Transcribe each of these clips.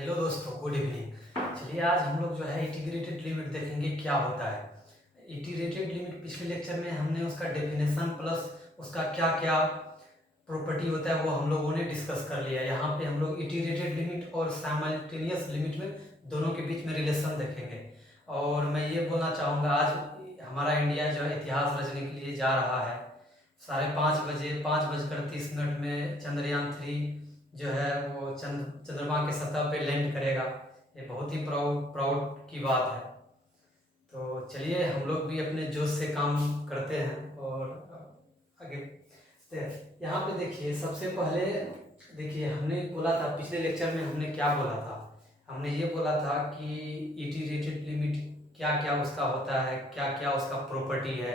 Hello दोस्तों, good evening. चलिए आज हम लोग जो है इंटीग्रेटेड लिमिट देखेंगे क्या होता है। इंटीग्रेटेड लिमिट पिछले लेक्चर में हमने उसका डेफिनेशन प्लस उसका क्या क्या प्रॉपर्टी होता है वो हम लोगों ने डिस्कस कर लिया। यहाँ पे हम लोग इंटीग्रेटेड लिमिट और साइमल्टेनियस लिमिट में दोनों के बीच में रिलेशन देखेंगे। और मैं ये बोलना चाहूँगा, आज हमारा इंडिया जो है इतिहास रचने के लिए जा रहा है। 5:30 बजे 5:30 में चंद्रयान 3 जो है वो चंद्रमा के सतह पे लैंड करेगा। ये बहुत ही प्राउड प्राउड की बात है। तो चलिए हम लोग भी अपने जोश से काम करते हैं और आगे बढ़ते हैं। यहाँ पे देखिए, सबसे पहले देखिए हमने बोला था पिछले लेक्चर में, हमने क्या बोला था। हमने ये बोला था कि इंटीग्रेटेड लिमिट क्या क्या उसका होता है, क्या क्या उसका प्रॉपर्टी है।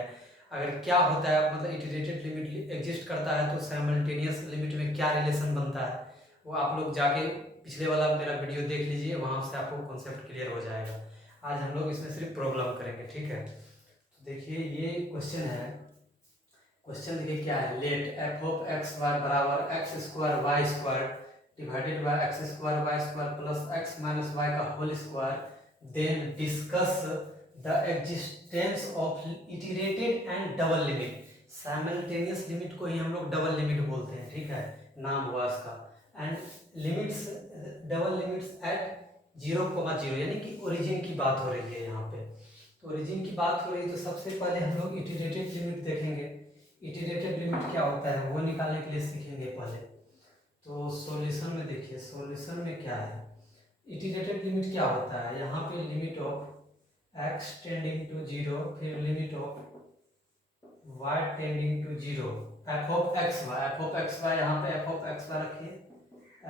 अगर क्या होता है मतलब इंटीग्रेटेड लिमिट एग्जिस्ट करता है तो साइमल्टेनियस लिमिट में क्या रिलेशन बनता है, वो आप लोग जाके पिछले वाला मेरा वीडियो देख लीजिए, वहाँ से आपको कॉन्सेप्ट क्लियर हो जाएगा। आज हम लोग इसमें सिर्फ प्रॉब्लम करेंगे, ठीक है। तो देखिए ये क्वेश्चन है। क्वेश्चन देखिए क्या है, let f of x y बराबर x square y square divided by x square y square plus x minus y का whole square. Then discuss the existence of iterated and double limit. Simultaneous limit को ही हम लोग double limit बोलते हैं, ठीक है, नाम हुआ इसका। And limits, double limits at 0,0, यानी कि ओरिजिन की बात हो रही है यहाँ पे। तो ओरिजिन की बात हो रही है तो सबसे पहले हम लोग इटरेटेड लिमिट देखेंगे। इटरेटेड लिमिट क्या होता है वो निकालने के लिए सीखेंगे पहले। तो सॉल्यूशन में देखिए, सॉल्यूशन में क्या है, इटरेटेड लिमिट क्या होता है। यहाँ पे limit of x tending to 0, फिर limit of y tending to 0, f of x y. F of x y, यहाँ पे एफ ऑफ एक्स वाई रखिए,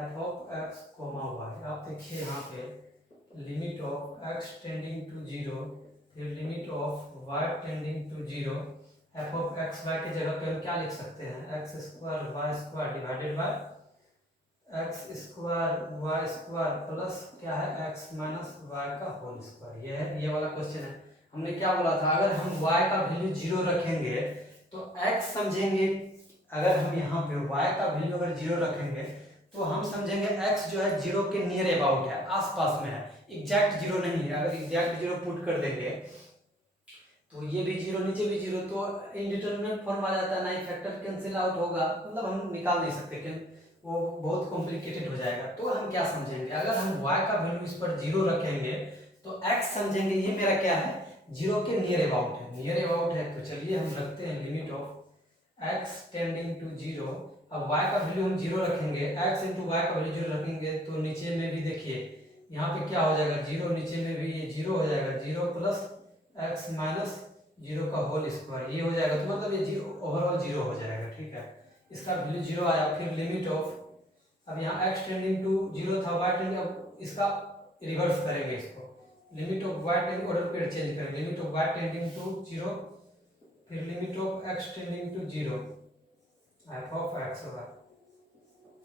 f of x comma y. आप देखिए यहाँ पे limit of x tending to 0, फिर limit of y tending to 0। F of x y की जगह पे हम क्या लिख सकते हैं, x square y square divided by x square y square plus क्या है, एक्स माइनस वाई का होल स्क्वायर। ये है, ये वाला क्वेश्चन है। हमने क्या बोला था, अगर हम y का वैल्यू 0 रखेंगे तो x समझेंगे। अगर हम यहाँ पे y का वैल्यू अगर 0 रखेंगे तो हम समझेंगे x जो है 0 के नियर अबाउट है, आसपास में है, एग्जैक्ट 0 नहीं है। अगर एग्जैक्ट 0 पुट कर देंगे तो ये भी 0 नीचे भी 0, तो इनडिटरमिनेट फॉर्म आ जाता है, ना ही फैक्टर कैंसिल आउट होगा, मतलब हम निकाल नहीं सकते कि वो बहुत कॉम्प्लिकेटेड हो जाएगा। तो हम क्या समझेंगे, अगर हम y का वैल्यू इस पर 0 रखेंगे तो x समझेंगे ये मेरा क्या है, 0 के नियर अबाउट है, नियर अबाउट है। तो चलिए हम रखते हैं limit of x tending to 0। अब y का वैल्यू हम 0 रखेंगे, x इंटू वाई का वैल्यू 0 रखेंगे तो नीचे में भी देखिए यहाँ पे क्या हो जाएगा, 0, नीचे में भी ये 0 हो जाएगा, 0 प्लस x माइनस 0 का होल स्क्वायर, ये हो जाएगा। तो मतलब ये 0 ओवरऑल 0 हो जाएगा, ठीक है। इसका वैल्यू 0 आया। फिर लिमिट ऑफ, अब यहाँ x टेंडिंग टू 0 था, y टेंडिंग, अब इसका रिवर्स करेंगे इसको, limit of y tending, order pair change करेंगे, limit of y tending to 0, फिर limit of x tending to 0, f of x होगा,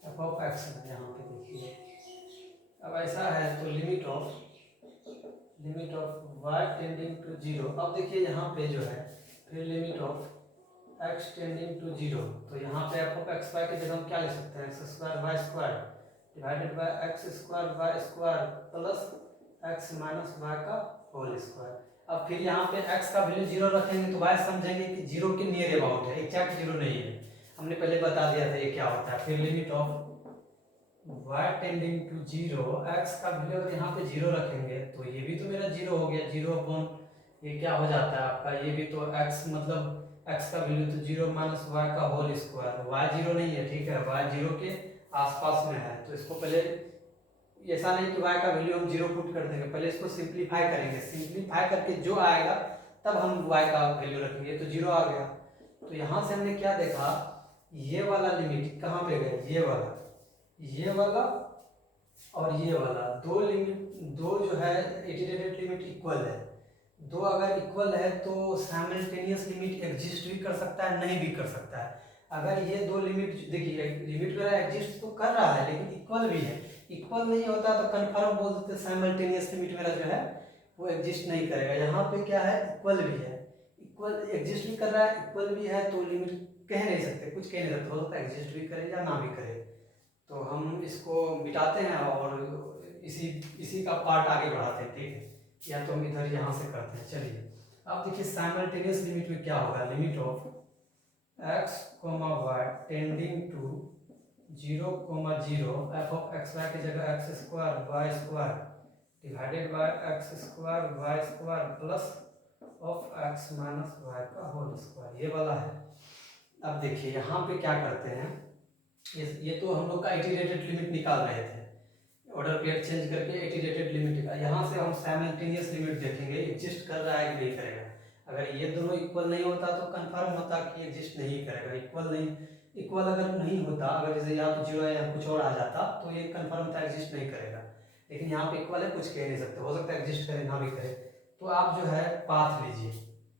एफ ऑफ एक्स यहाँ पे देखिए। अब ऐसा है तो limit of y tending to 0। अब देखिए यहाँ पे जो है फिर limit of x tending to 0, तो यहाँ पे एफ ऑफ एक्स वाई की जगह हम क्या लिख सकते हैं, x square y square divided by x square y square plus x minus y का होल स्क्वायर। अब फिर यहाँ पे x का वैल्यू 0 रखेंगे तो y समझेंगे कि 0 के नियर अबाउट है, एग्जैक्ट 0 नहीं है, हमने पहले बता दिया था ये क्या होता है। फिर limit of y tending to 0, x का वैल्यू अगर यहाँ पे 0 रखेंगे तो ये भी तो मेरा 0 हो गया, 0 अपॉन ये क्या हो जाता है आपका, ये भी तो x, मतलब x का वैल्यू तो 0 माइनस वाई का होल स्क्वायर, y 0 नहीं है, ठीक है, y 0 के आसपास में है। तो इसको पहले, ऐसा नहीं कि y का वैल्यू हम 0 पुट कर देंगे, पहले इसको सिंप्लीफाई करेंगे, सिंप्लीफाई करके जो आएगा तब हम y का वैल्यू रखेंगे। तो 0 आ गया। तो यहाँ से हमने क्या देखा, ये वाला लिमिट कहाँ पे गया, ये वाला और ये वाला, दो लिमिट, दो जो है इटरेटेड लिमिट इक्वल है। दो अगर इक्वल है तो साइमल्टेनियस लिमिट एग्जिस्ट भी कर सकता है, नहीं भी कर सकता है। अगर ये दो लिमिट, देखिए लिमिट मेरा एग्जिस्ट तो कर रहा है लेकिन इक्वल भी है, इक्वल नहीं होता तो कन्फर्म बोल देते साइमल्टेनियस लिमिट मेरा जो है वो एग्जिस्ट नहीं करेगा। यहाँ पे क्या है, इक्वल भी है, इक्वल एग्जिस्ट भी कर रहा है, इक्वल भी है, तो लिमिट कह नहीं सकते, कुछ कह नहीं सकते, हो सकता है एग्जिस्ट भी करे या ना भी करे। तो हम इसको मिटाते हैं और इसी इसी का पार्ट आगे बढ़ाते हैं, ठीक है, या तो हम इधर यहाँ से करते हैं। चलिए अब देखिए साइमल्टेनियस लिमिट में क्या होगा, limit of x, y tending to 0, 0 f of x y की जगह x square y square divided by x square y square plus of x minus y का होल स्क्वायर, ये वाला है। अब देखिए यहाँ पे क्या करते हैं, ये तो हम लोग का इटरेटेड लिमिट निकाल रहे थे, ऑर्डर पेयर चेंज करके इटरेटेड लिमिट निकाल। यहाँ से हम साइमल्टेनियस लिमिट देखेंगे एग्जिस्ट कर रहा है कि नहीं करेगा। अगर ये दोनों इक्वल नहीं होता तो कंफर्म होता कि एग्जिस्ट नहीं करेगा। इक्वल अगर नहीं होता, अगर जैसे या तो जीरो या कुछ और आ जाता तो ये कंफर्म था एग्जिस्ट नहीं करेगा। लेकिन यहाँ पे इक्वल है, कुछ कह नहीं सकते, हो सकता है एग्जिस्ट करे ना भी करे। तो आप जो है पाथ लीजिए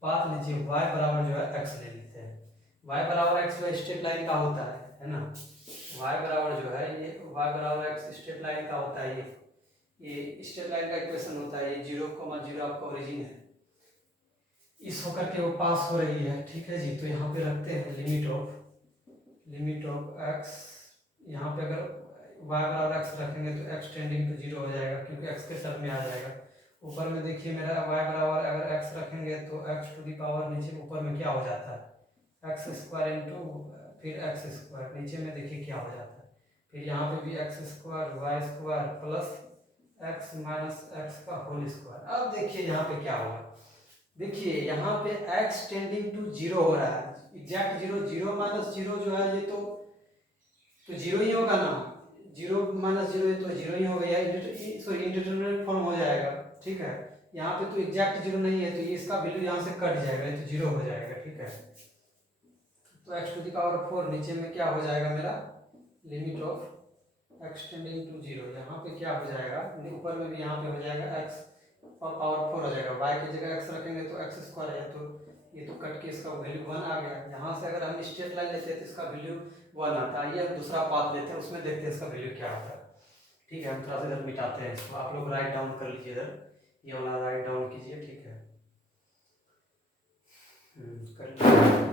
y बराबर जो है x ले लेते हैं। y बराबर x जो स्ट्रेट लाइन का होता है ना, y बराबर जो है ये y बराबर x स्ट्रेट लाइन का होता है। ये स्ट्रेट लाइन का इक्वेशन होता है। ये 0, 0 आपका ओरिजिन है, इस होकर के वो पास हो रही है, ठीक है जी। तो यहाँ पे रखते हैं लिमिट ऑफ x, यहाँ पे अगर y बराबर x रखेंगे तो x टेंडिंग टू 0 हो जाएगा, क्योंकि x के सब में आ जाएगा। ऊपर में देखिए मेरा y बराबर अगर x रखेंगे तो x टू दी पावर नीचे ऊपर में क्या हो जाता है, x स्क्वायर इंटू फिर x स्क्वायर, नीचे में देखिए क्या हो जाता है, फिर यहाँ पे भी x square y square plus x minus x का होल स्क्वायर। अब देखिए यहाँ पे क्या होगा, देखिए यहाँ पे x टेंडिंग टू 0 हो रहा है, एग्जैक्ट 0, 0 माइनस 0 जो है ये तो 0 ही होगा ना, 0 माइनस 0 है तो 0 ही हो गया, सॉरी इंडिटरमिनेट फॉर्म हो जाएगा, ठीक है। यहाँ पे तो एग्जैक्ट 0 नहीं है तो ये इसका वैल्यू यहाँ से कट जाएगा, ये तो 0 हो जाएगा, ठीक है। तो x टू द पावर 4 नीचे में क्या हो जाएगा मेरा, limit of x tending to 0, यहाँ पे क्या हो जाएगा, ऊपर में भी यहाँ पे हो जाएगा x पावर 4 हो जाएगा, y की जगह x रखेंगे तो x स्क्वायर है, तो ये तो कट के इसका वैल्यू 1 आ गया। यहाँ से अगर हम स्ट्रेट लाइन लेते हैं तो इसका वैल्यू 1 आता है। ये हम दूसरा पाथ लेते हैं, उसमें देखते हैं इसका वैल्यू क्या आता है, ठीक है। हम थोड़ा सा इधर मिटाते हैं इसको, आप लोग राइट डाउन कर लीजिए, इधर ये वाला राइट डाउन कीजिए, ठीक है। कर लीजिए।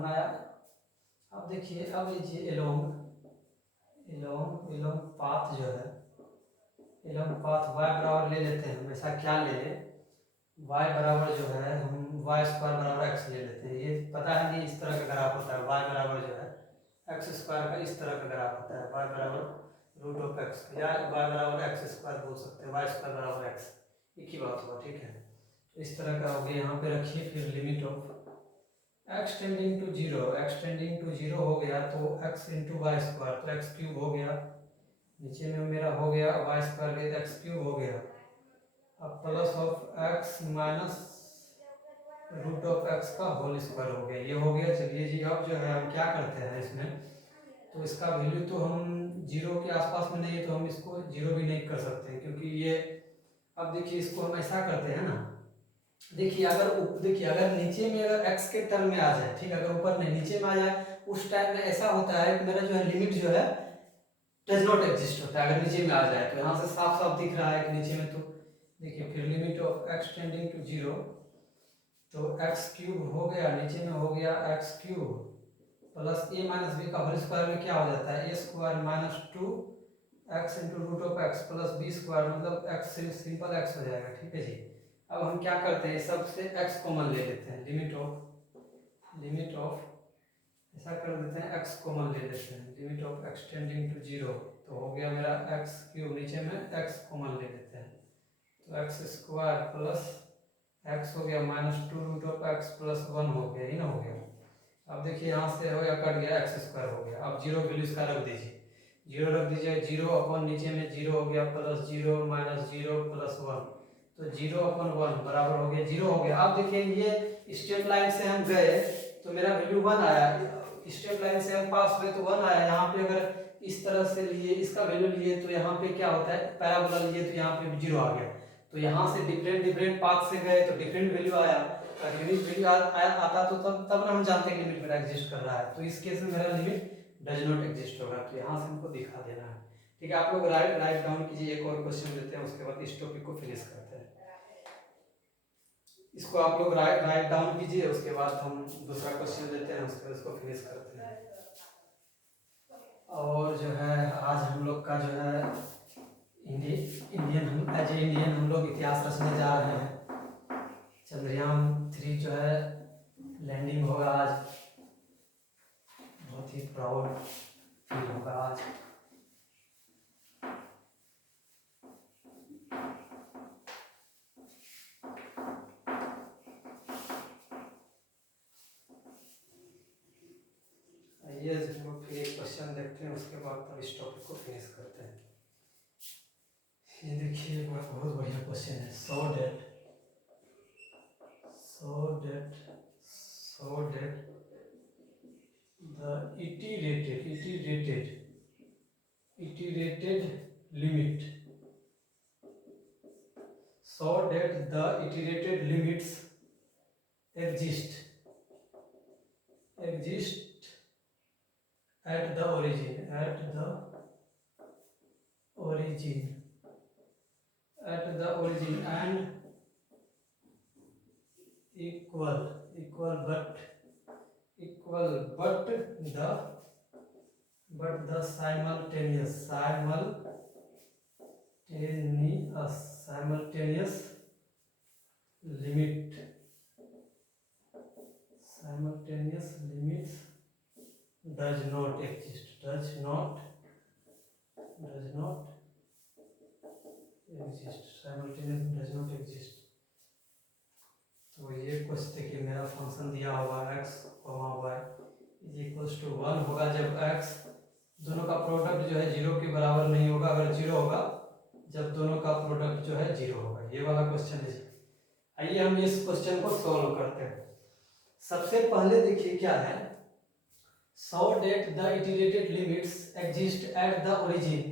आया। अब देखिए, अब लीजिए एलोंग पाथ जो है, एलोंग पाथ y बराबर ले लेते हैं, हमेशा क्या ले लें, y बराबर जो है हम y स्क्वायर बराबर x ले लेते हैं। ये पता है कि इस तरह का ग्राफ होता है, y बराबर जो है x स्क्वायर का इस तरह का ग्राफ होता है, y बराबर रूट ऑफ x, या y बराबर x स्क्वायर बोल सकते हैं, y स्क्वायर बराबर x, एक ही बात होगा, ठीक है। तो इस तरह का हो गया। यहाँ पे रखिए फिर limit of x tending to 0 हो गया तो x इंटू वाई स्क्वायर, तो x क्यूब हो गया, नीचे में मेरा हो गया वाई स्क्वायर x क्यूब हो गया, अब plus of x minus root of x का होल स्क्वायर हो गया, ये हो गया। चलिए जी, अब जो है हम क्या करते हैं इसमें, तो इसका वैल्यू तो हम 0 के आसपास में नहीं है तो हम इसको 0 भी नहीं कर सकते, क्योंकि ये, अब देखिए इसको हम ऐसा करते हैं ना, देखिए अगर नीचे में अगर x के टर्म में आ जाए, ठीक है, अगर ऊपर नहीं नीचे में आ जाए, उस टाइम में ऐसा होता है कि मेरा जो है लिमिट जो है डज नॉट एग्जिस्ट होता है। अगर नीचे में आ जाए तो यहाँ से साफ साफ दिख रहा है कि नीचे में, तो देखिए फिर limit of x tending to 0, तो x क्यूब हो गया, नीचे में हो गया x cube plus a minus b का होल स्क्वायर में क्या हो जाता है, a square minus 2x into root of x plus b square, मतलब x सिंपल x हो जाएगा, ठीक है जी। अब हम क्या करते हैं, सबसे x कॉमन ले लेते हैं, लिमिट ऑफ ऐसा कर देते हैं, x कॉमन ले लेते हैं, limit of x tending to 0, तो हो गया मेरा x क्यूब, नीचे में x कॉमन ले लेते हैं, तो x स्क्वायर प्लस x हो गया minus 2 root of x plus 1 हो गया, ही ना हो गया। अब देखिए यहाँ से हो गया, कट गया, x स्क्वायर हो गया। अब 0 वैल्यू इसका रख दीजिए, 0 रख दीजिए, 0 अपन नीचे में 0 हो गया प्लस 0 माइनस 0 प्लस 1, तो 0 अपन 1 बराबर हो गया 0 हो गया। अब देखिए ये स्ट्रेट लाइन से हम गए तो मेरा वैल्यू 1 आया, स्ट्रेट लाइन से हम पास हुए तो 1 आया। यहाँ पे अगर इस तरह से लिए, इसका वैल्यू लिए तो यहाँ पे क्या होता है, पैराबोला लिए तो यहाँ पे 0 आ गया। तो यहाँ से डिफरेंट पाथ से गए तो डिफरेंट वैल्यू आया, यूनिक वैल्यू आता तो तब ना हम जानते हैं कि लिमिट मेरा एग्जिस्ट कर रहा है। तो इस केस में मेरा लिमिट डज नॉट एग्जिस्ट होगा, तो यहाँ से हमको दिखा देना है, ठीक है। आप लोग राइट डाउन कीजिए, एक और क्वेश्चन लेते हैं, उसके बाद इस टॉपिक को फिनिश करते हैं। इसको आप लोग राइट डाउन कीजिए, उसके बाद हम दूसरा क्वेश्चन लेते हैं, उसके उसको फिनिश करते हैं। और जो है आज हम लोग का जो है इंडियन हम लोग इतिहास रचने जा रहे हैं। चंद्रयान 3 जो है लैंडिंग होगा आज, बहुत ही प्राउड फील होगा आज। आइए हम लोग फिर एक क्वेश्चन देखते हैं, उसके बाद तब इस टॉपिक को फिनिश करते हैं। ये देखिए बहुत बढ़िया क्वेश्चन है। सो date the iterated limit, so that the iterated limits exist at the origin and equal but the simultaneous limit limits does not exist simultaneous does not exist। तो ये कुछ देखिए मेरा फंक्शन दिया हुआ x, y is equals to 1 होगा जब x दोनों का प्रोडक्ट जो है 0 के बराबर नहीं होगा। अगर 0 होगा जब दोनों का प्रोडक्ट जो है 0 होगा। ये वाला क्वेश्चन है। आइए हम इस क्वेश्चन को सॉल्व करते हैं। सबसे पहले देखिए क्या है, so that the iterated limits exist at the origin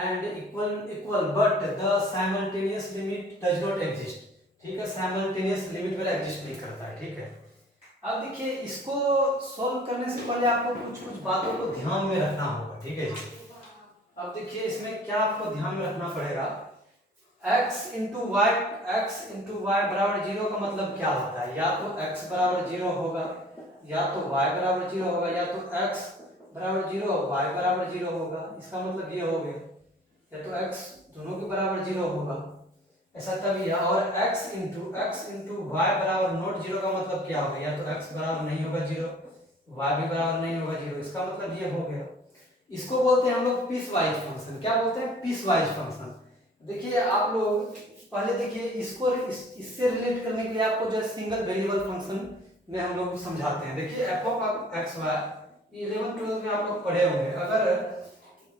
and equal but the simultaneous limit does not exist। ठीक है, साइमल्टेनियस लिमिट मेरा एग्जिस्ट नहीं करता है। ठीक है, अब देखिए इसको सॉल्व करने से पहले आपको कुछ बातों को ध्यान में रखना होगा। ठीक है जी, अब देखिए इसमें क्या आपको ध्यान में रखना पड़ेगा, x इंटू वाई बराबर 0 का मतलब क्या होता है, या तो x बराबर 0 होगा, या तो y बराबर 0 होगा, या तो x बराबर 0 y बराबर 0 होगा। इसका मतलब ये हो गया, या तो x दोनों के बराबर 0 होगा, ऐसा तभी है। और x इंटू वाई बराबर नॉट 0 का मतलब क्या होगा, या तो x बराबर नहीं होगा 0, y भी बराबर नहीं होगा 0। इसका मतलब ये हो गया। इसको बोलते हैं हम लोग पीस वाइज फंक्शन। क्या बोलते हैं? Piecewise function. देखिए आप लोग पहले देखिए इसको इससे रिलेट करने के लिए आपको जो सिंगल वेरिएबल फंक्शन में हम लोग समझाते हैं। देखिए एफ ऑफ एक्स वाई 11-12 में आप लोग पढ़े होंगे। अगर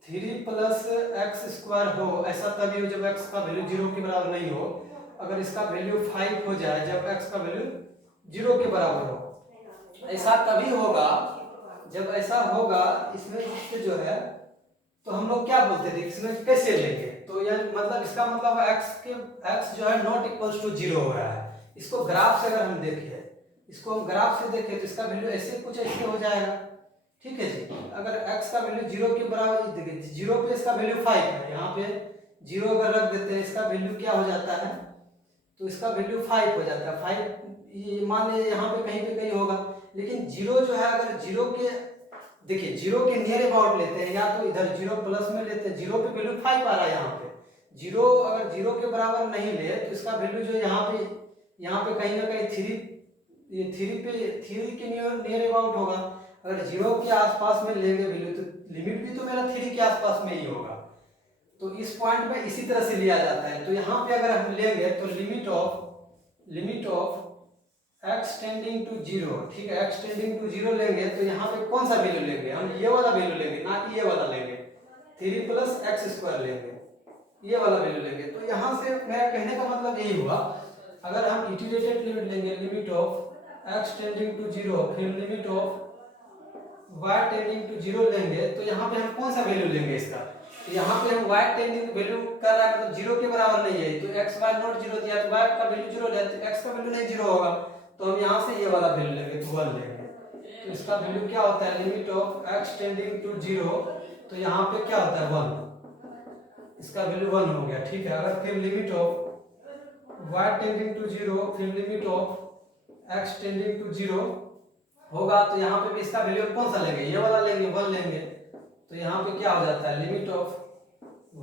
3 प्लस एक्स स्क्वायर हो, ऐसा तभी हो जब x का वैल्यू 0 के बराबर नहीं हो। अगर इसका वैल्यू 5 हो जाए जब x का वैल्यू 0 के बराबर हो। ऐसा तभी होगा जब ऐसा होगा इसमें जो है, तो हम लोग क्या बोलते थे, इसमें कैसे लेंगे, तो ये मतलब इसका मतलब x जो है नॉट इक्वल्स टू 0 हो रहा है। इसको ग्राफ से अगर हम देखें, इसको हम ग्राफ से देखें तो इसका वैल्यू ऐसे कुछ ऐसे हो जाएगा। ठीक है जी, अगर x का वैल्यू 0 के बराबर, देखिए 0 पे इसका वैल्यू 5 है, यहाँ पे 0 अगर रख देते हैं इसका वैल्यू क्या हो जाता है, तो इसका वैल्यू 5 हो जाता है। 5 ये मान लीजिए यहाँ पे कहीं होगा, लेकिन 0 जो है अगर 0 के, देखिए 0 के नियर अबाउट लेते हैं, या तो इधर 0 प्लस में लेते हैं, 0 पे वैल्यू 5 आ रहा है यहाँ पे। 0 अगर 0 के बराबर नहीं ले तो इसका वैल्यू जो यहाँ पे कहीं ना कहीं 3 के नियर अबाउट होगा। अगर 0 के आसपास में लेंगे वैल्यू तो लिमिट भी तो मेरा 3 के आसपास में ही होगा। तो इस पॉइंट में इसी तरह से लिया जाता है। तो यहाँ पे अगर हम लेंगे तो limit of x tending to 0, ठीक है, x टेंडिंग टू 0 लेंगे तो यहाँ पे कौन सा वैल्यू लेंगे, हम ये वाला वैल्यू लेंगे, ना कि ये वाला लेंगे। 3 प्लस एक्स स्क्वायर लेंगे, ये वाला वैल्यू लेंगे। तो यहाँ से मेरा कहने का मतलब यही हुआ, अगर हम इटरेटेड लिमिट लेंगे, limit of x tending to 0 फिर limit of y tending to 0 लेंगे, तो यहाँ पे हम कौन सा वैल्यू लेंगे इसका, तो यहाँ पे हम y टेंडिंग वैल्यू कर रहा है मतलब 0 के बराबर नहीं है, तो x y नॉट 0 दिया तो y का वैल्यू 0 है, तो x का वैल्यू नहीं 0 होगा, तो हम यहाँ से ये वाला वैल्यू लेंगे, तो 1 लेंगे। तो इसका वैल्यू क्या होता है, limit of x tending to 0, तो यहाँ पे क्या होता है 1, इसका वैल्यू 1 हो गया। ठीक है, अगर फिर limit of y tending to zero, फिर limit of x tending to zero होगा, तो यहाँ पे भी इसका वैल्यू कौन सा लेंगे, ये वाला लेंगे, 1 लेंगे। तो यहाँ पे क्या हो जाता है, limit of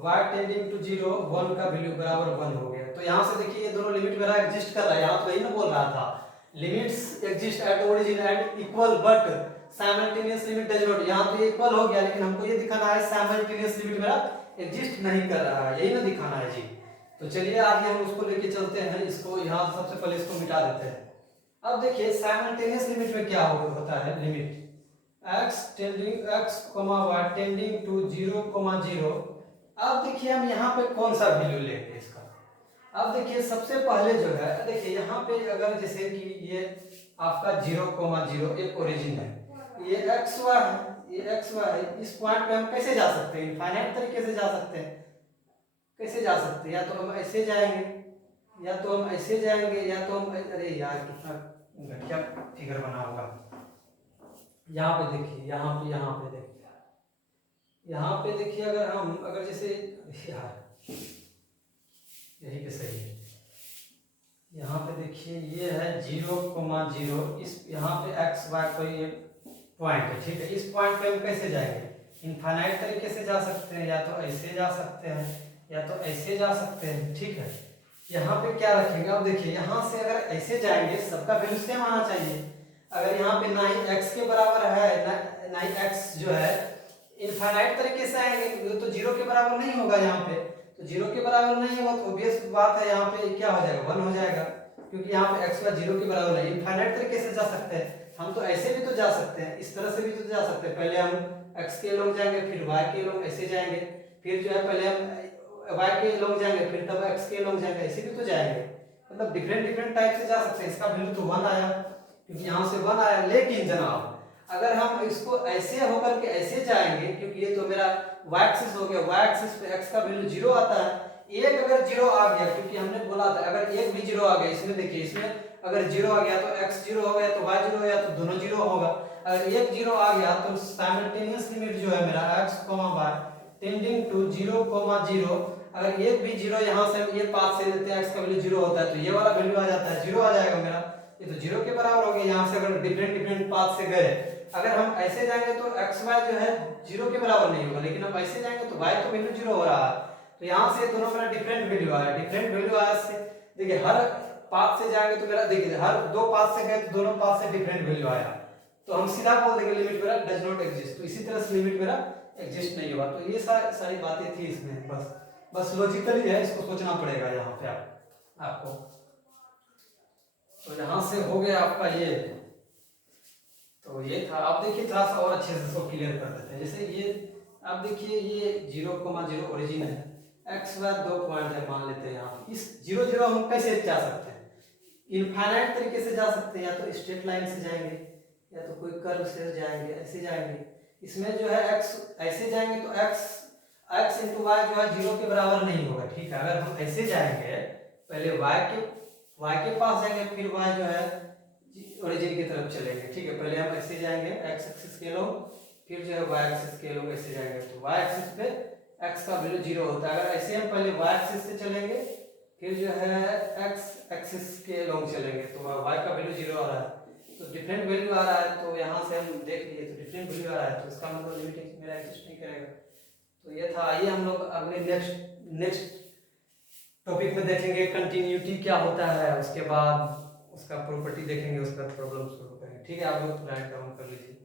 y tending to zero, 1 का वैल्यू बराबर 1 हो गया। तो यहाँ से देखिए ये दोनों लिमिट मेरा एग्जिस्ट कर रहा है, यहाँ तो वही ना बोल रहा था, limits exist at origin and equal but simultaneous limit does not. यहाँ तो ये इक्वल हो गया, लेकिन हमको ये दिखाना है साइमल्टेनियस लिमिट मेरा एग्जिस्ट नहीं कर रहा है, यही ना दिखाना है जी। तो चलिए आगे हम उसको लेके चलते हैं, इसको यहाँ सबसे पहले इसको मिटा देते हैं। अब देखिए साइमल्टेनियस लिमिट में क्या होता है, limit x tending x, y tending to 0, 0। अब देखिए हम यहाँ पे कौन सा वैल्यू लेंगे इसका। अब देखिए सबसे पहले जो है, देखिए यहाँ पे अगर जैसे कि ये आपका 0, 0 एक ओरिजिन है, ये एक्स वाई है, ये एक्स वाई है, इस पॉइंट पे हम कैसे जा सकते हैं, इनफाइनाइट तरीके से जा सकते हैं। कैसे जा सकते हैं, या तो हम ऐसे जाएंगे, या तो हम ऐसे जाएंगे, या तो हम, अरे यार कितना घटिया फिगर बना होगा। यहाँ पे देखिए, यहाँ पे देखिए, यहाँ पे देखिए, अगर जैसे यार यही पे सही है, यहाँ पे देखिए ये है 0, 0, इस यहाँ पे एक्स वाई कोई एक पॉइंट है, ठीक है। इस पॉइंट पे हम कैसे जाएंगे, इनफाइनाइट तरीके से जा सकते हैं, या तो ऐसे जा सकते हैं, या तो ऐसे जा सकते हैं, ठीक है। यहाँ पे क्या रखेंगे, अब देखिए यहाँ से अगर ऐसे जाएंगे, सबका वैल्यू सेम आना चाहिए। अगर यहाँ पे ना ही x के बराबर है, ना ही x जो है इनफाइनाइट तरीके से आएंगे, तो 0 के बराबर नहीं होगा। यहाँ पे तो 0 के बराबर नहीं होगा, तो ऑब्वियस बात है यहाँ पे क्या हो जाएगा, 1 हो जाएगा, क्योंकि यहाँ पे x का 0 के बराबर नहीं। इनफाइनाइट तरीके से जा सकते हैं हम, तो ऐसे भी तो जा सकते हैं, इस तरह से भी तो जा सकते हैं। पहले हम x के लोग जाएंगे, फिर y के लोग ऐसे जाएंगे, फिर जो है पहले हम y के लोग जाएंगे, फिर तब x के लोग जाएंगे, ऐसे भी तो जाएंगे। मतलब डिफरेंट टाइप से जा सकते हैं। इसका वैल्यू तो 1 आया, क्योंकि यहाँ से 1 आया। लेकिन जनाब अगर हम इसको ऐसे होकर के ऐसे जाएंगे, क्योंकि ये तो मेरा y एक्सिस हो गया, y एक्सिस पे x का वैल्यू 0 आता है। एक अगर 0 आ गया, क्योंकि हमने बोला था अगर एक भी 0 आ गया, इसमें देखिए, इसमें अगर 0 आ गया तो x 0 हो गया, तो y 0 हो गया, तो दोनों 0 होगा। अगर एक 0 आ गया तो साइमल्टेनियस लिमिट जो है मेरा x, y टेंडिंग टू 0, 0, अगर एक भी 0 यहाँ से हम ये पाथ से लेते हैं, x का वैल्यू 0 होता है, तो ये वाला वैल्यू आ जाता है, 0 आ जाएगा मेरा। ये तो 0 के बराबर हो गया। यहाँ से अगर डिफरेंट पाथ से गए, अगर हम ऐसे जाएंगे तो x y जो है 0 के बराबर नहीं होगा, लेकिन हम ऐसे जाएंगे तो y तो वैल्यू 0 हो रहा है। तो यहाँ से दोनों मेरा डिफरेंट वैल्यू आया, डिफरेंट वैल्यू आया से देखिए हर पाथ से जाएंगे तो मेरा देखिए हर दो पाथ से गए तो दोनों पाथ से डिफरेंट वैल्यू आया, तो हम सीधा बोल देंगे लिमिट मेरा डज नॉट एग्जिस्ट। तो इसी तरह से लिमिट मेरा एग्जिस्ट नहीं होगा। तो ये सारी बातें थी इसमें, बस लॉजिकली है, इसको सोचना पड़ेगा यहाँ पे आपको। तो यहाँ से हो गया आपका ये, तो ये था। आप देखिए थोड़ा सा और अच्छे से इसको क्लियर कर देते हैं। जैसे ये आप देखिए ये 0, 0 ओरिजिन है, एक्स वाई 2 पॉइंट है मान लेते हैं यहाँ। इस 0, 0 हम कैसे जा सकते हैं, इनफाइनाइट तरीके से जा सकते हैं, या तो स्ट्रेट लाइन से जाएंगे, या तो कोई कर्व से जाएंगे, ऐसे जाएंगे। इसमें जो है x ऐसे जाएंगे तो x इंटू वाई जो है 0 के बराबर नहीं होगा, ठीक है। अगर हम ऐसे जाएंगे, पहले y के पास जाएंगे, फिर y जो है ओरिजिन की तरफ चलेंगे, ठीक है। पहले हम ऐसे जाएंगे x एक्सिस के लोग, फिर जो है y एक्सिस के लोग ऐसे जाएंगे, तो y एक्सिस पे x का वैल्यू 0 होता है। अगर ऐसे हम पहले y एक्सिस से चलेंगे, फिर जो है x एक्सिस के लोग चलेंगे, तो y का वैल्यू 0 आ रहा है, तो डिफरेंट वैल्यू आ रहा है। तो यहाँ से हम देख लिए तो डिफरेंट वैल्यू आ रहा है, तो इसका मतलब लिमिट मेरा एग्जिस्ट नहीं करेगा। तो ये था। आइए हम लोग अगले नेक्स्ट टॉपिक में देखेंगे कंटिन्यूटी क्या होता है, उसके बाद उसका प्रॉपर्टी देखेंगे, उसका प्रॉब्लम सॉल्व करेंगे, ठीक है। आप लोग राइट डाउन कर लीजिए।